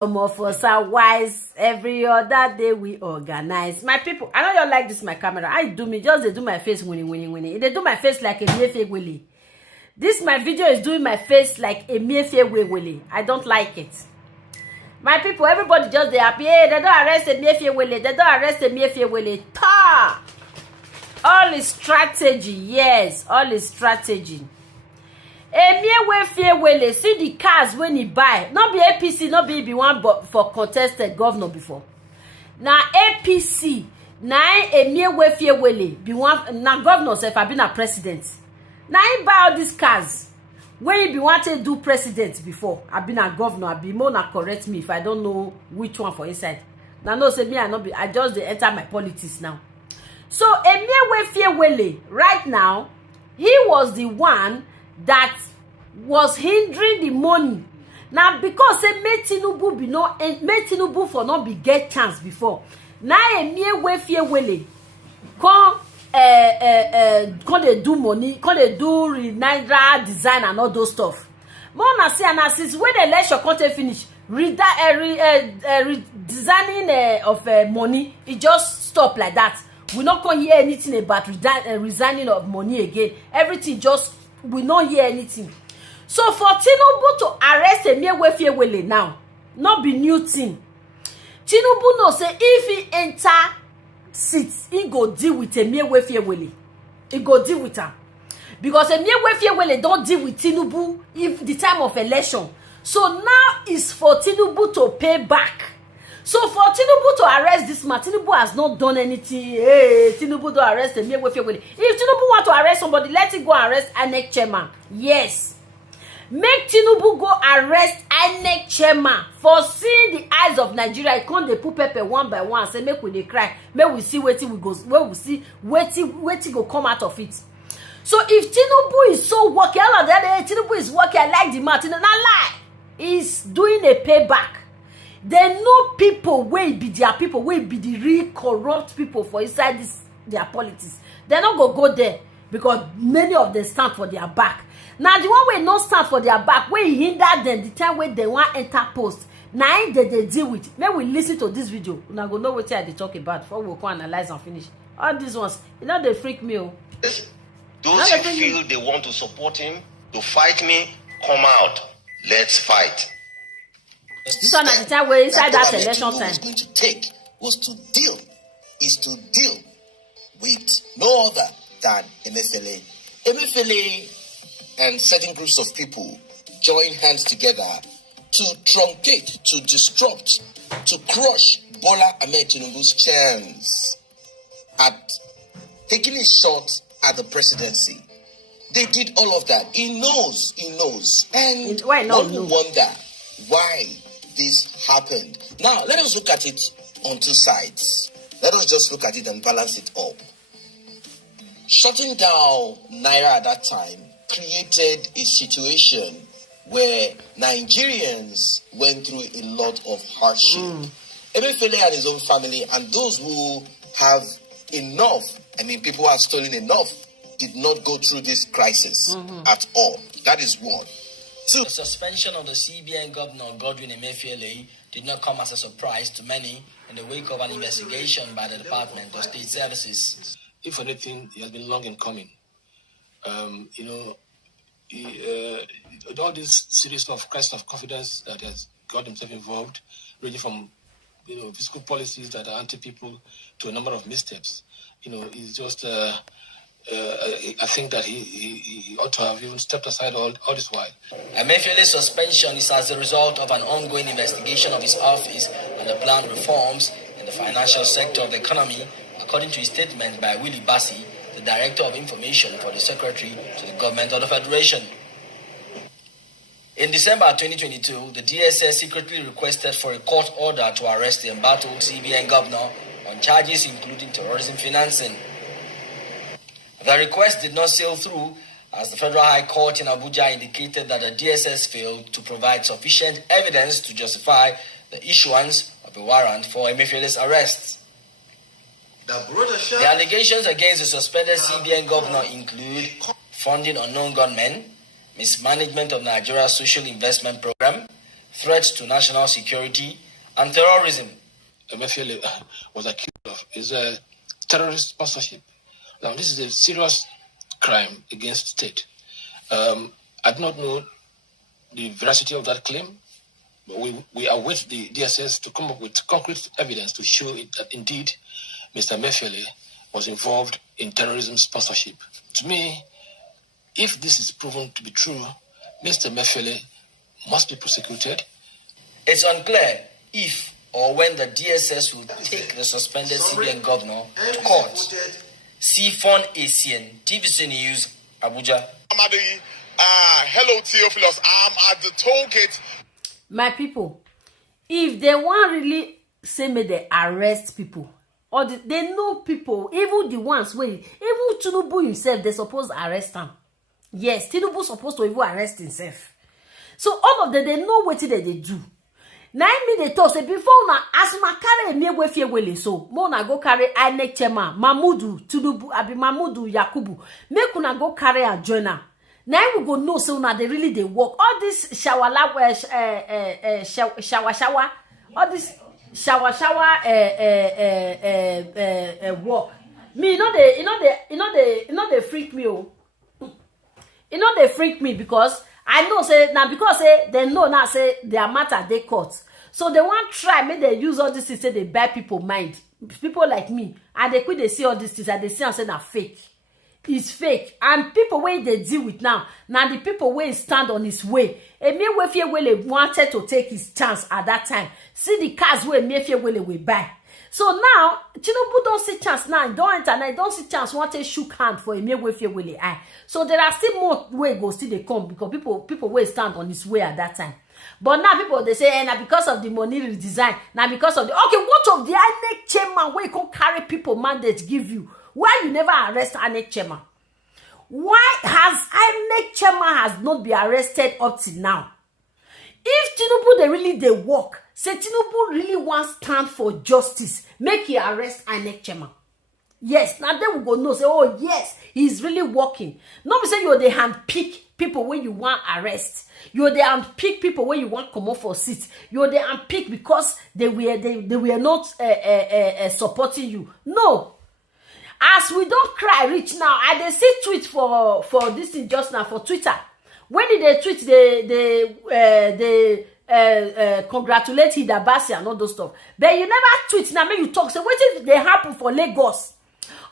Some of us are wise. Every other day we organize. My people, I know you like this my camera. I do me just they do my face winning. They do my face like a Emefele. This my video is doing my face like a Emefele. I don't like it. My people, everybody just they happy. Hey, they don't arrest Emefele. They don't arrest Emefele. Ta! All is strategy. Yes, all is strategy. Emefele, see the cars when he buy. Not be APC, not be one but for contested governor before. Now APC, now Emefele be one now governor if I been a president. Now he buy all these cars. When he be wanted to do president before, I been a governor, I be more na correct me if I don't know which one for inside. Now no say me I not be I just dey enter my politics now. So Emefele right now, he was the one that was hindering the money. Now because say make Tinubu be no make Tinubu for not be get chance before. Now Emefele come they do money, they do Naira design and all those stuff. More na see and since when the election content finish, designing of money, it just stop like that. We not gonna hear anything about resigning of money again. Everything just we not hear anything. So for Tinubu to arrest Emefele now, not be new thing. Tinubu no say if he enter seat, he go deal with Emefele. He go deal with her. Because Emefele don't deal with Tinubu if the time of election. So now is for Tinubu to pay back. So for Tinubu to arrest this man, Tinubu has not done anything. Hey, Tinubu don't arrest Emefele. If Tinubu want to arrest somebody, let him go arrest INEC chairman. Yes. Make Tinubu go arrest INEC chairman for seeing the eyes of Nigeria. Come they put pepper one by one. Say make we dey cry. Make we see wetin we go. Where we see wetin go come out of it. So if Tinubu is so working, all of that Tinubu is working. I like the man. Tinubu not lie. He's doing a payback. They know people will be their people, will be the real corrupt people for inside this their politics. They're not go there because many of them stand for their back. Now the one way not stand for their back, where hinder them the time when they want enter post. Now they deal with. May we listen to this video. Now go know what they talk about before we go analyze and finish. All these ones, you know they freak me. Oh. Those who feel they want to support him, to fight me, come out. Let's fight. This one at the time where inside that election time was going to take was to deal with no other than Emefele. Emefele and certain groups of people join hands together to truncate, to disrupt, to crush Bola Ahmed Tinubu's chance at taking a shot at the presidency. They did all of that. He knows. And one will wonder why this happened. Now, let us look at it on two sides. Let us just look at it and balance it up. Shutting down Naira at that time created a situation where Nigerians went through a lot of hardship. Emefele and his own family and those who have enough, people who have stolen enough, did not go through this crisis at all. That is one. Two, the suspension of the CBN governor Godwin Emefele did not come as a surprise to many in the wake of an investigation by the Department of State Services. If anything, it has been long in coming. All this series of crisis of confidence that has got himself involved, ranging from fiscal policies that are anti-people to a number of missteps. It's just I think that he ought to have even stepped aside all this while. Emefele's suspension is as a result of an ongoing investigation of his office and the planned reforms in the financial sector of the economy, according to a statement by Willie Bassi, the Director of Information for the Secretary to the Government of the Federation. In December 2022, the DSS secretly requested for a court order to arrest the embattled CBN governor on charges including terrorism financing. The request did not sail through as the Federal High Court in Abuja indicated that the DSS failed to provide sufficient evidence to justify the issuance of a warrant for Emefele's arrest. The allegations against the suspended CBN governor include funding unknown gunmen, mismanagement of Nigeria's social investment program, threat to national security, and terrorism. Emefele was accused of is a terrorist sponsorship. Now, this is a serious crime against state. I do not know the veracity of that claim, but we await the DSS to come up with concrete evidence to show it that indeed Mr. Emefele was involved in terrorism sponsorship. To me, if this is proven to be true, Mr. Emefele must be prosecuted. It's unclear if or when the DSS will take the suspended CBN governor to court. Sifon Asian, TVC News, Abuja. Hello, Theophilus. I'm at the toll gate. My people, if they want really say me they arrest people, or they know people, even the ones where even Tinubu himself, they supposed to arrest him. Yes, Tinubu supposed to even arrest himself. So all of them, they know what they do. Now me they talk say before na as una carry me we fie wele so mo na go carry INEC chairman Mamudu Tinubu abi Mamudu Yakubu make una go carry a joiner. Now we go know say una they really they work all this shower all this shower work. Me you know they freak me oh. You know they freak me because I know say now because say they know now say their matter they court. So they want try make they use all this to say they buy people mind. People like me and they could they see all this things and they see and say na fake. It's fake. And people where they deal with now the people where stand on his way. Emefele wanted to take his chance at that time. See the cars where Emefele will buy. So now, Tinubu don't see chance now. Don't enter now. Don't see chance. Want to shook hand for Emefele eye. So there are still more way go still they come because people will stand on his way at that time. But now people they say now because of the money redesign. Now because of the okay, what of the INEC chairman where you can carry people mandate give you? Why you never arrest INEC chairman? Why has INEC chairman has not been arrested up till now? If Tinubu they really they work, say Tinubu really wants stand for justice, make he arrest INEC chairman. Yes, now then we go know say oh yes, he's really working. Not be say you're the hand pick people when you want arrest. You're the hand pick people when you want come up for seats. You're the hand pick because they were not supporting you. No. As we don't cry rich now, I they see tweet for this thing just now for Twitter. When did they tweet they congratulate Hidabasi and all those stuff. But you never tweet now make you talk. So what if they happen for Lagos?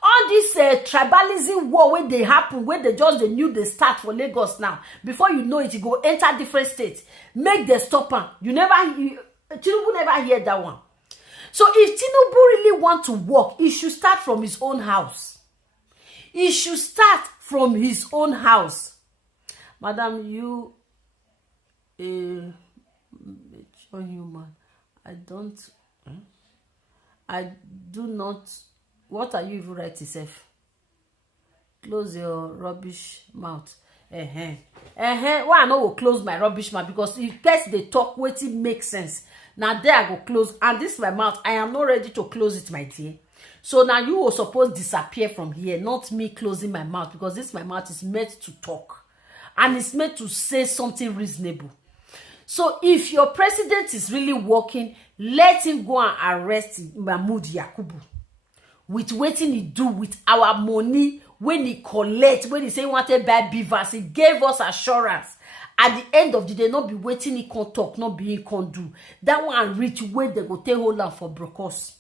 All this tribalism war when they happen, when they just they knew they start for Lagos now. Before you know it, you go enter different states. Make the stopper. Tinubu never hear that one. So if Tinubu really want to work, he should start from his own house. He should start from his own house. Madam, you mature human. I do not. What are you even writing, yourself? Close your rubbish mouth. Why I no go close my rubbish mouth? Because if first they talk, wetin make sense. Now there I go close, and this my mouth. I am not ready to close it, my dear. So now you will suppose disappear from here, not me closing my mouth, because this my mouth is meant to talk, and it's meant to say something reasonable. So if your president is really working, let him go and arrest Mahmoud Yakubu. With wetin he do with our money when he collect, when he say he wanted to buy beavers, he gave us assurance. At the end of the day, not be waiting he can talk, not be he can do. That one reach where they go take hold on for brokers.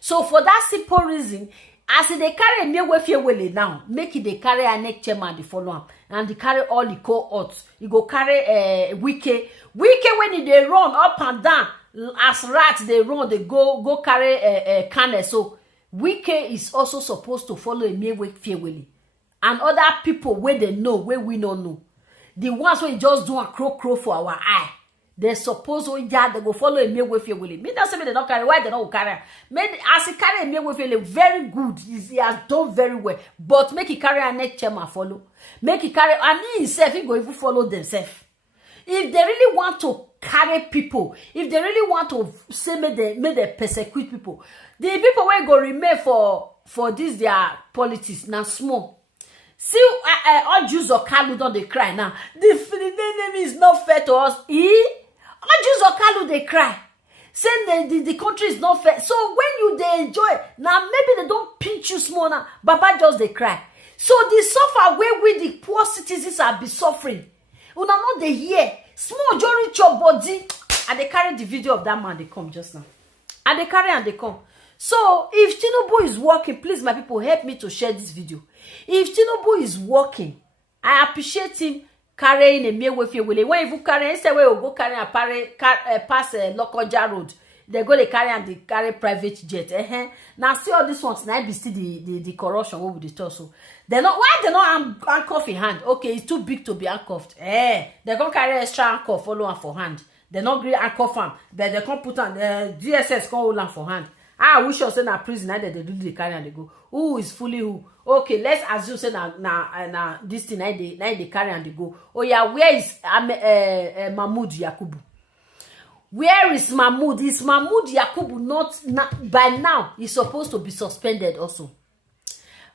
So for that simple reason, as they carry Emefele now, make it they carry INEC chairman, they follow him, and they carry all the cohorts. You go carry Wike when they run up and down as rats, they run, they go carry Kane. So Wike is also supposed to follow Emefele and other people where they know, where we don't know. The ones who just do a crow for our eye, they suppose they go follow Emefele. Me not say they don't carry. Why they don't carry? As he carry Emefele, very good. He has done very well. But make he carry INEC chairman follow. Make he carry, and he himself he go even follow themselves. If they really want to carry people, if they really want to say make they persecute people, the people will go remain for this their politics now small. See, all Jews of Kalu don't they cry now. The enemy is not fair to us. Ajuzo Kalu they cry. Saying the country is not fair. So when you they enjoy, now maybe they don't pinch you small now. Baba just they cry. So the suffer where we the poor citizens are be suffering. Una not they hear. Small joy reach your body. And they carry the video of that man they come just now. And they carry and they come. So if Tinubu is working, please my people help me to share this video. If Tinubu is working, I appreciate him carrying a meal with you. When you carry, instead we will go carry a pass Lokoja road. They go they carry and they carry private jet. Now see all these ones. Now be still the corruption over the torso. They not why they not handcuff in hand. Okay, it's too big to be handcuffed. They gonna carry extra handcuff follow on for hand. They not gree handcuff him. Then they come put on DSS come hold on for hand. We should say na prison. Now they do the carry and they go. Who is fully who? Okay, let's assume say na this thing. Now they carry and they go. Oh yeah, where is Mahmoud Yakubu? Where is Mahmoud? Is Mahmoud Yakubu not by now? He's supposed to be suspended also.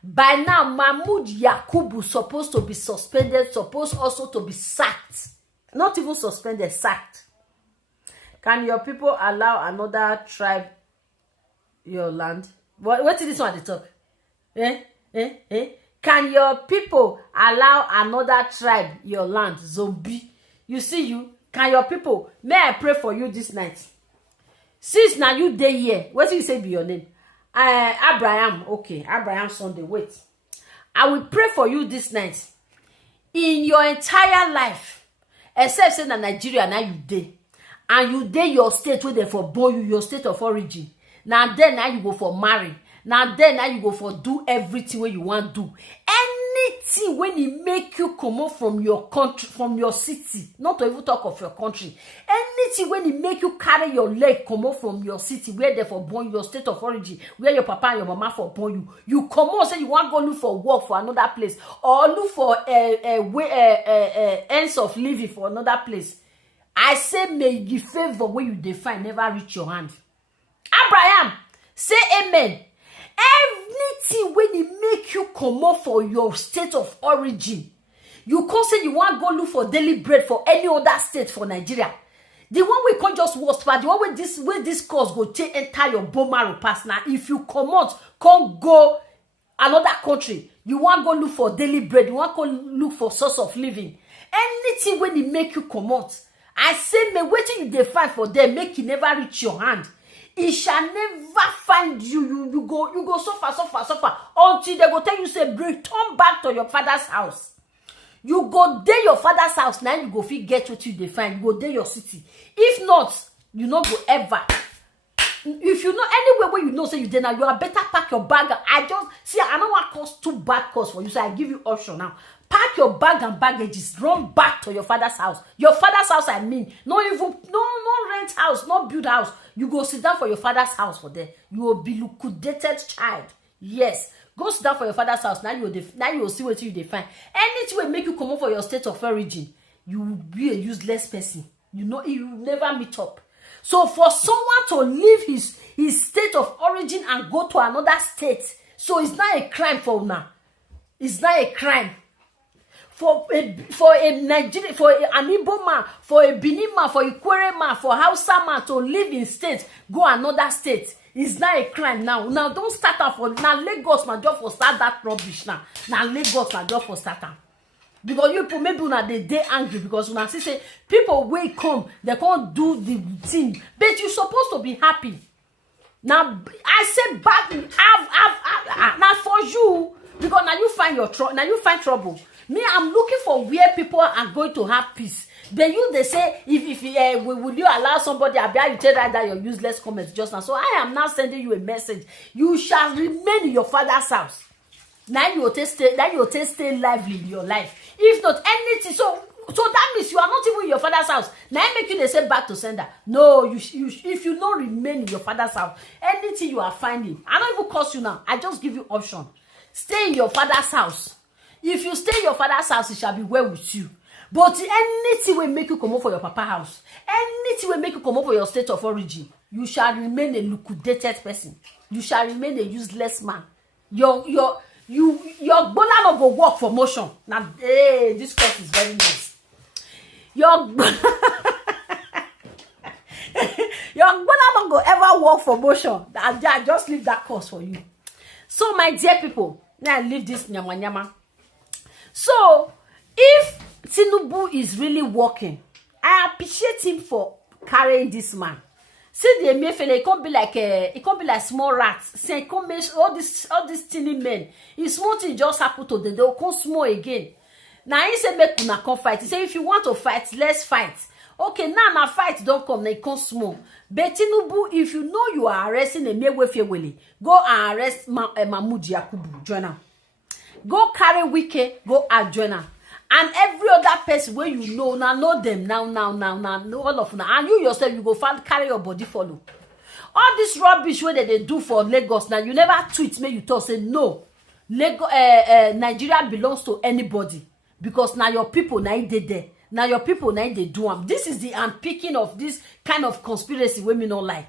By now, Mahmoud Yakubu supposed to be suspended, supposed also to be sacked. Not even suspended, sacked. Can your people allow another tribe your land? What is this one they talk? Can your people allow another tribe your land? Zombie. You see you? Can your people? May I pray for you this night? Since now you day here, what do you say be your name? Abraham. Okay, Abraham Sunday. Wait. I will pray for you this night. In your entire life, except say that Nigeria now you day. And you day your state where they for born you, your state of origin. Now then now you go for marry. Now then now you go for do everything where you want to do. Anything when it make you come out from your country, from your city, not to even talk of your country. Anything when it make you carry your leg come out from your city where they for born your state of origin, where your papa and your mama for born you. You come out say you want to go look for work for another place or look for ends of living for another place. I say may the favor where you define never reach your hand. Abraham, say amen. Anything when it make you come up for your state of origin, you can't say you want to go look for daily bread for any other state for Nigeria. The one we can't just worst part, the one where this course go take enter your bone marrow pass. Now, if you come out, can't go another country, you want to go look for daily bread, you want to go look for source of living. Anything when it make you come out, I say, may waiting you define for them, make it never reach your hand. It shall never find you. You go suffer until they go tell you say return back to your father's house. You go there your father's house now you go fit get what you define. You go there your city. If not, you not go ever. If you know anywhere where you know say you there now, you are better pack your bag. I don't want to cause two bad cause for you, so I give you option now. Pack your bag and baggages, run back to your father's house. Your father's house, I mean. No rent house, no build house. You go sit down for your father's house for there. You will be liquidated child. Yes. Go sit down for your father's house. Now you will see what you define. Anything will make you come up for your state of origin. You will be a useless person. You know, you will never meet up. So for someone to leave his state of origin and go to another state, so it's not a crime for now. It's not a crime. For a Nigerian, for an Igbo man, for a Benin man, for a Kwere man, for Hausa man to live in state, go another state. It's not a crime now. Now don't start out for now Lagos man just for start that rubbish now. Now Lagos man just for start out. Because you people maybe una they angry because una say people will come, they can't do the thing. But you supposed to be happy. Now I said back have now for you because now you find trouble. Me, I'm looking for where people are going to have peace. Then they say, will you allow somebody, you tell that your useless comments just now. So I am now sending you a message. You shall remain in your father's house. Now you will stay lively in your life. If not anything, so that means you are not even in your father's house. Now I make you the same back to sender. No, if you don't remain in your father's house, anything you are finding, I don't even cost you now. I just give you option. Stay in your father's house. If you stay in your father's house, it shall be well with you. But anything will make you come up for your papa house, anything will make you come up for your state of origin, you shall remain a liquidated person. You shall remain a useless man. Your bola no go work for motion. Now, this course is very nice. Your gbona no go ever work for motion. I just leave that course for you. So my dear people, now I leave this nyama nyama. So if Tinubu is really working, I appreciate him for carrying this man. See the Emefele, it can't be like small rats. See, it can't make all these teeny men. If small thing just happen to them, they'll come small again. Now he say make una come fight. He say if you want to fight, let's fight. Okay, now fight don't come, they come small. But Tinubu, if you know you are arresting Emefele, go and arrest Mahmoud Yakubu, join am. Go carry Wike, go and join am. And every other person where you know them now, know all of them. And you yourself, you go carry your body follow. All this rubbish where they do for Lagos, now you never tweet me, you talk, say no. Nigeria belongs to anybody. Because now your people, now they there. Now your people, now they do them. This is the unpicking of this kind of conspiracy women don't like.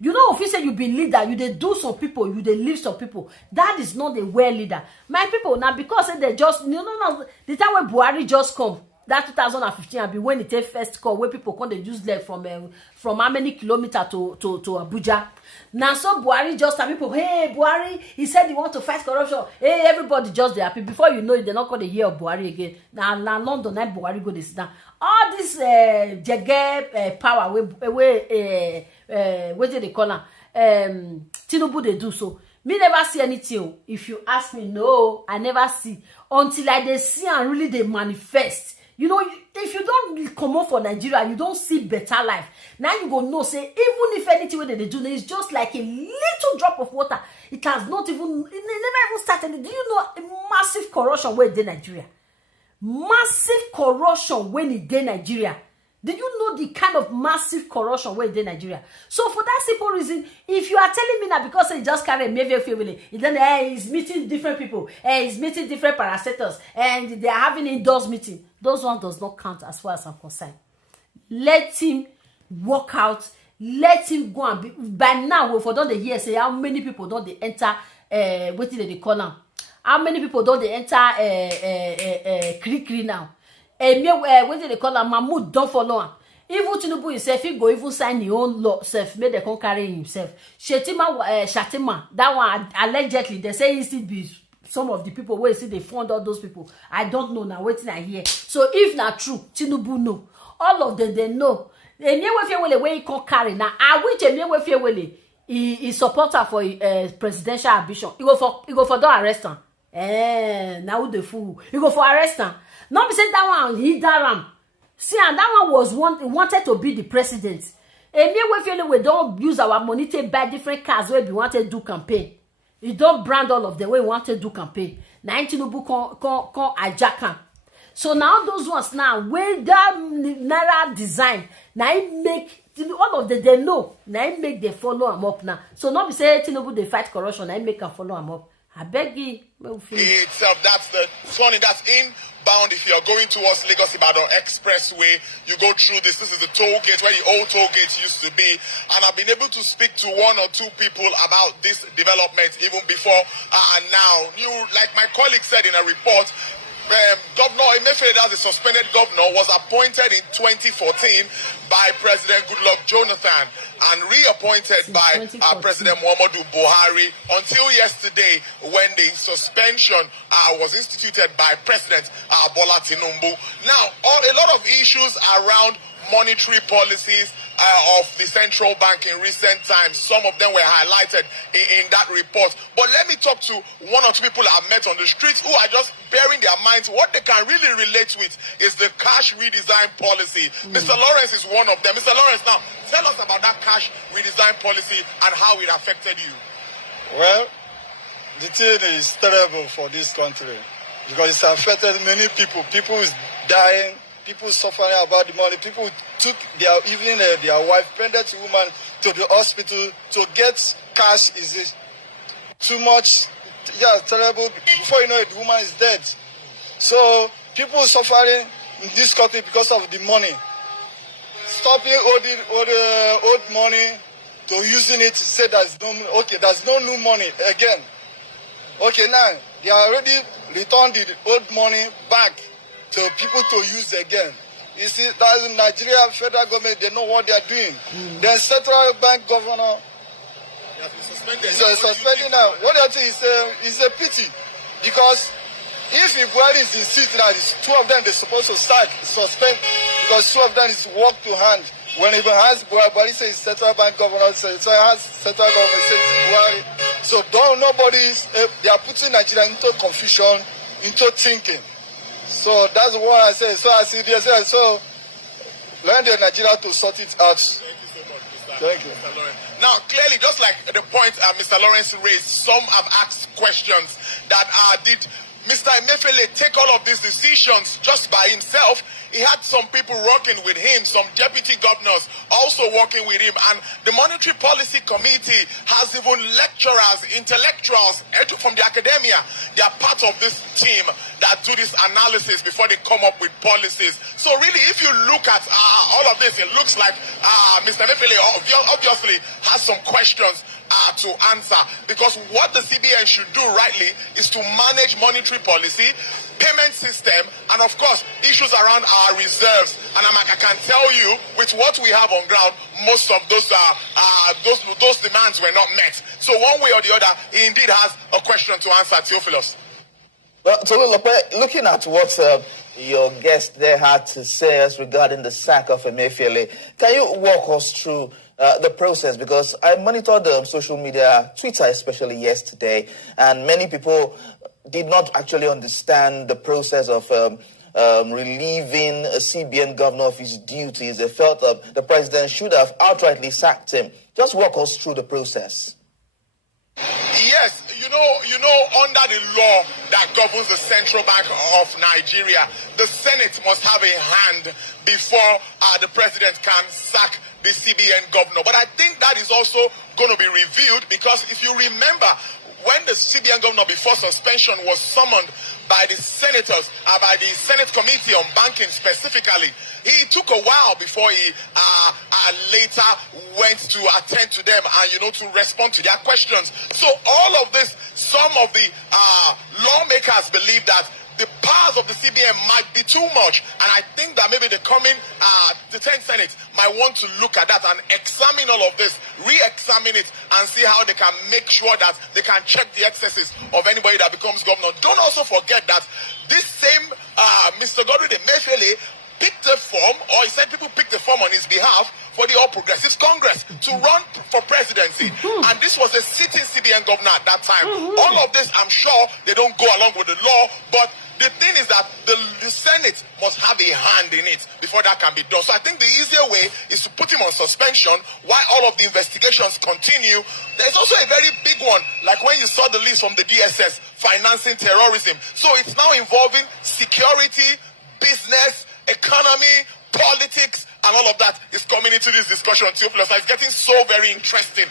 You know, if you say you be leader, you they do some people, you they leave some people. That is not a well leader. My people, now because they just, the time when Buhari just come, that 2015, I be when it take first call, where people come, they use left from how many kilometers to Abuja. Now, so Buhari just have people, hey, Buhari, he said he want to fight corruption. Hey, everybody just they happy. Before you know it, they're not going to hear of Buhari again. Now, London, now Buhari go this down. All this jege power, what do they call them? Tinubu, they do so. Me never see anything. If you ask me, no, I never see. Until they see and really they manifest. You know, if you don't come out for Nigeria, you don't see better life. Now you go know, say, even if anything what they do, it's just like a little drop of water. It has not even, it never even started. Do you know a massive corruption when it in Nigeria? Massive corruption when it in Nigeria. Did you know the kind of massive corruption where in Nigeria? So for that simple reason, if you are telling me that because he just carry Emefele, then he's meeting different people, he's meeting different parastatals, and they are having indoors meeting, those ones does not count as far as I'm concerned. Let him work out. Let him go and be. By now, we don't hear say how many people don't they enter. What did they call them? How many people don't they enter? Kri now. What did they call him? Mahmoud don't follow him. Even Tinubu himself, he go even sign his own law self, made they can carry himself. Shatima, that one allegedly they say he still be some of the people where see they fund all those people. I don't know now. Waiting I hear. So if not true, Tinubu know. All of them they know. Emefele where he can carry now. I wish Emefele he supporter for presidential ambition. He go for the arrest him. Now the fool. He go for arrest him. Not be saying that one he daram. See, and that one was wanted to be the president. Emefele we don't use our money to buy different cars where we wanted to do campaign. You don't brand all of them where we wanted to do campaign. Now Tinubu can hijack him. So now those ones now where that Naira design now it make all of them they know now it make they follow him up now. So not be say Tinubu they fight corruption now it make them follow him up. I beg you. Itself, that's the Tony, that's inbound. If you're going towards Lagos Ibadan Expressway, you go through this. This is the toll gate where the old toll gate used to be. And I've been able to speak to one or two people about this development even before and now. Like my colleague said in a report, Governor Emefele, that's the suspended governor, was appointed in 2014 by President Goodluck Jonathan and reappointed by President Muhammadu Buhari until yesterday when the suspension was instituted by President Bola Tinubu. Now, a lot of issues around monetary policies of the central bank in recent times. Some of them were highlighted in that report. But let me talk to one or two people I've met on the streets who are just bearing their minds. What they can really relate with is the cash redesign policy. Mr. Lawrence is one of them. Mr. Lawrence, now tell us about that cash redesign policy and how it affected you. Well, the thing is terrible for this country because it's affected many people. People is dying. People suffering about the money. People took their wife, pregnant woman, to the hospital to get cash. Is it too much? Yeah, terrible. Before you know it, the woman is dead. So people suffering in this country because of the money. Stopping old money to using it to say there's no new money again. Okay, now they already returned the old money back to people to use again. You see, that's in Nigeria federal government, they know what they are doing. Then central bank governor is suspending now. What I think is a pity, because if Buhari is in seat now, it's two of them they're supposed to suspend, because two of them is work to hand. When even has Buhari says central bank governor, so it has central government says Buhari. So they are putting Nigeria into confusion, into thinking. So that's what I say. So I see this. So learn the Nigeria to sort it out. Thank you, Mr. Lawrence. Now, clearly, just like the point Mr. Lawrence raised, some have asked questions that did Mr. Emefele take all of these decisions just by himself? He had some people working with him, some deputy governors also working with him, and the Monetary Policy Committee has even lecturers, intellectuals from the academia. They are part of this team that do this analysis before they come up with policies. So really, if you look at all of this, it looks like Mr. Emefele obviously has some questions to answer, because what the CBN should do rightly is to manage monetary policy, payment system, and of course issues around our reserves. And I can tell you, with what we have on ground, most of those demands were not met. So one way or the other, he indeed has a question to answer. Theophilus. Well, so looking at what your guest there had to say as regarding the sack of Emefele, can you walk us through the process? Because I monitored social media, Twitter especially yesterday, and many people did not actually understand the process of relieving a CBN governor of his duties. They felt the president should have outrightly sacked him. Just walk us through the process. Yes, you know, under the law that governs the Central Bank of Nigeria, the Senate must have a hand before the president can sack the CBN governor. But I think that is also going to be reviewed, because if you remember, when the CBN governor before suspension was summoned by the senators, by the Senate Committee on Banking specifically, he took a while before he later went to attend to them and, to respond to their questions. So all of this, some of the lawmakers believe that the powers of the CBN might be too much, and I think that maybe the 10th Senate might want to look at that and examine all of this, re-examine it, and see how they can make sure that they can check the excesses of anybody that becomes governor. Don't also forget that this same Mr. Godwin Emefele picked a form, or he said people picked the form on his behalf for the All Progressives Congress to run for presidency. And this was a sitting CBN governor at that time. All of this, I'm sure they don't go along with the law, but the thing is that the Senate must have a hand in it before that can be done. So I think the easier way is to put him on suspension while all of the investigations continue. There's also a very big one, like when you saw the list from the DSS, financing terrorism. So it's now involving security, business, economy, politics, and all of that is coming into this discussion. Theophilus, it's getting so very interesting.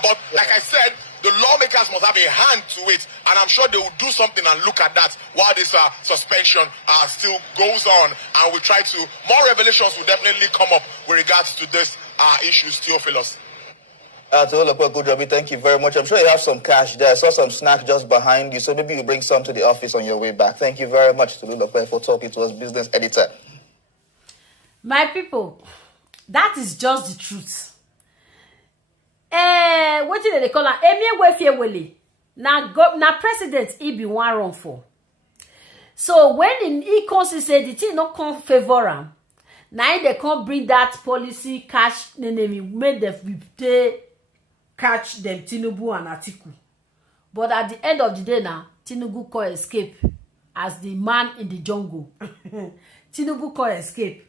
But like I said, the lawmakers must have a hand to it, and I'm sure they will do something and look at that while this suspension still goes on. And we try to, more revelations will definitely come up with regards to this issues, Theophilus. Goodrobi, thank you very much. I'm sure you have some cash there. I saw some snack just behind you, so maybe you bring some to the office on your way back. Thank you very much, Tolulope, for talking to us, business editor. My people, that is just the truth. What did they call her? Emefele. Now president he be one run for. So when he said the thing not come favor him, now they can't bring that policy catch made them catch them Tinubu and Atiku. But at the end of the day now, Tinubu can escape as the man in the jungle. Tinubu can escape.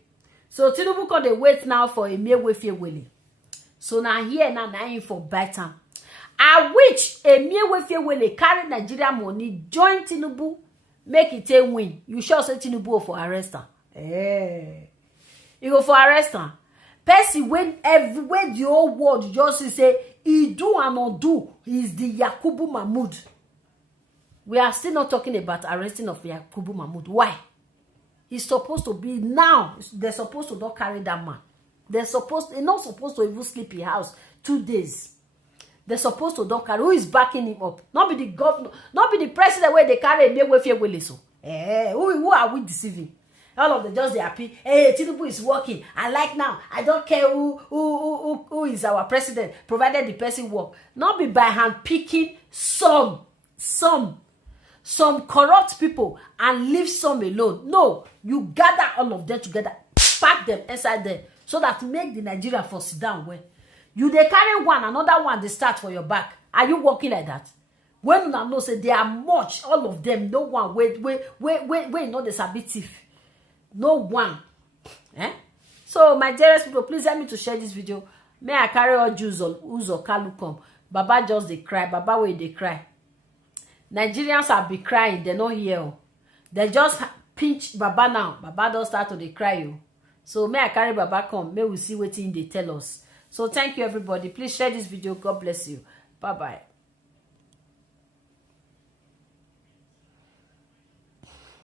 So Tinubu can they wait now for Emefele. So now here now for better. I wish Emefele carry Nigeria money, join Tinubu, make it a win. You sure say Tinubu for arrest her? You go for arrest her. Percy when everywhere the whole world just say he do and not do is the Yakubu Mahmoud. We are still not talking about arresting of Yakubu Mahmoud. Why? He's supposed to be now. They're supposed to not carry that man. They're not supposed to even sleep in house 2 days. They're supposed to not carry. Who is backing him up? Not be the governor, not be the president where they carry Emefele so. Who are we deceiving? all of them just dey happy. Hey, Tinubu is working. I like now. I don't care who is our president, provided the person work. Not be by hand picking some corrupt people and leave some alone. No, you gather all of them together, pack them inside there, so that make the Nigeria for sit down well. You dey carry one, another one they start for your back. Are you working like that? When una know say they are much, all of them, no one wait, no the sabi thief. No one. So my dearest people, please help me to share this video. May I carry all Jews or Uzo Kalu come. Baba just they cry. Baba where they cry. Nigerians have been crying. They not here. They just pinch Baba now. Baba don't start to they cry. So may I carry Baba come. May we see what they tell us. So thank you everybody. Please share this video. God bless you. Bye bye.